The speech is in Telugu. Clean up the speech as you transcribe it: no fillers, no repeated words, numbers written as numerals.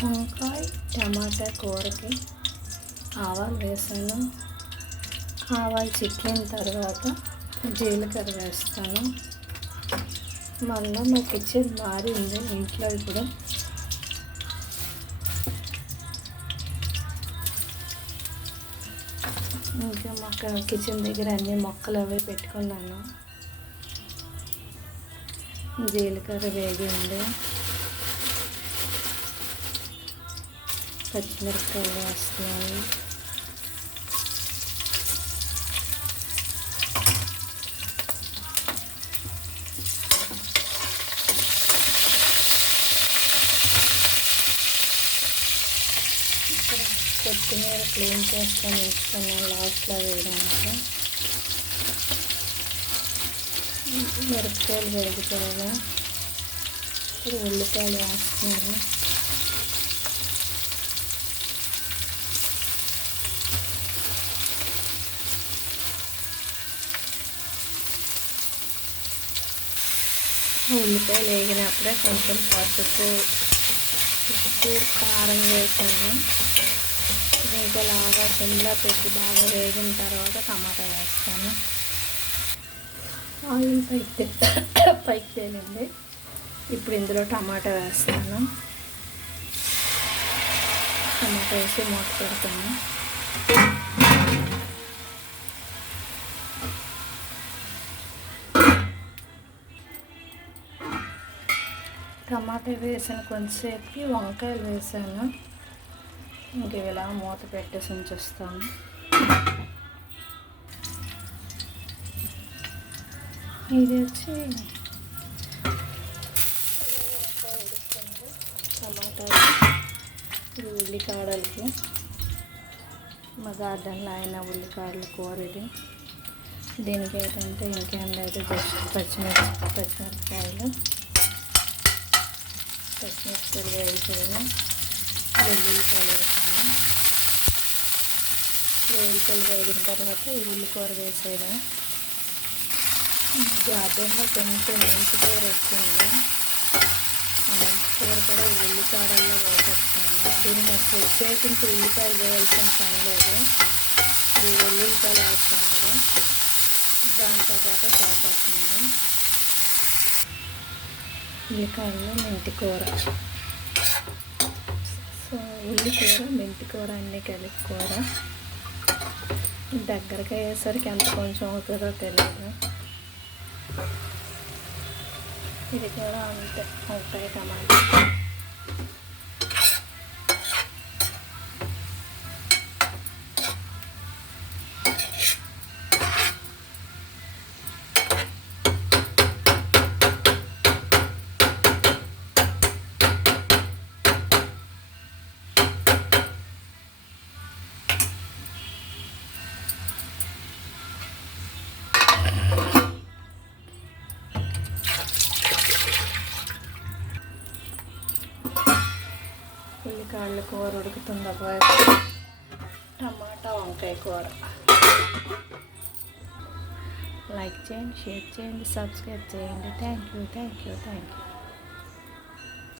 వంకాయ టమాటా కూరకి ఆవాలు వేసాను. ఆవాలు చిక్కిన తర్వాత జీలకర్ర వేస్తాను. మళ్ళీ మా కిచెన్ మారింది ఇంట్లో ఇప్పుడు. ఇంకా మాకు కిచెన్ దగ్గర అన్ని మొక్కలు అవి పెట్టుకున్నాను. జీలకర్ర వేగింది, పచ్చిమిరపకాయలు వేస్తున్నాను. కొత్తిమీర క్లీన్ చేసుకొని ఉంచుకున్నాను లాస్ట్లో వేయడానికి. మిరపకాయలు వేగిపోయాగా ఇప్పుడు ఉల్లిపాయలు వేస్తున్నాను. ఉల్లిపాయలు వేగినప్పుడే కొంచెం పసుపు, ఉప్పు, కారం వేసాను. ఇంకా లాగా సిమ్లో పెట్టి బాగా వేగిన తర్వాత టమాటా వేస్తాను. ఆయిల్ పైకి తేలింది. ఇప్పుడు ఇందులో టమాటా వేస్తాను. టమాటా వేసి మూత పెడతాను. టమాటా వేసిన కొంచెంసేపుకి వంకాయలు వేసాను. ఇంక ఇలా మూత పెట్టేసి ఉంచేస్తాను. ఇది వచ్చి టమాటా, ఇది ఉల్లికాడలకి మా గార్డెన్లో అయిన ఉల్లికాడల కూర ఇది. దీనికి ఏంటంటే ఇంకేం లేదు, జస్ట్ పచ్చిమిరపకాయలు వేసాను. వెల్లుల్లిపాయలు వేసాను. వెల్లుల్లిపాయలు వేగిన తర్వాత ఈ ఉల్లికూర వేసేయడం. గార్డెన్లో కొంచెం మెంతికూర వచ్చింది. ఆ మెంతికూర కూడా ఉల్లికాడల్లో వేసేస్తున్నాను. దీనికి ప్రత్యేకించి ఉల్లిపాయలు వేయాల్సిన పని లేదు. ఇది వెల్లుల్లిపాయలు వేస్తాం కదా, దాంతోపాటు సరిపోతుంది. ఉల్లికాడలో మెంతికూర, సో ఉల్లికూర మెంతికూర అన్నీ కలిపి కూర దగ్గరగా అయ్యేసరికి ఎంత కొంచెం అవుతుందో తెలియదు. ఇది కూడా అంతే, వంకాయ టమాటా. ఉల్లికాడల కూర ఉడుకుతుంది ఒకవైపు, టమాటా వంకాయ కూర. లైక్ చేయండి, షేర్ చేయండి, సబ్స్క్రైబ్ చేయండి. Thank you.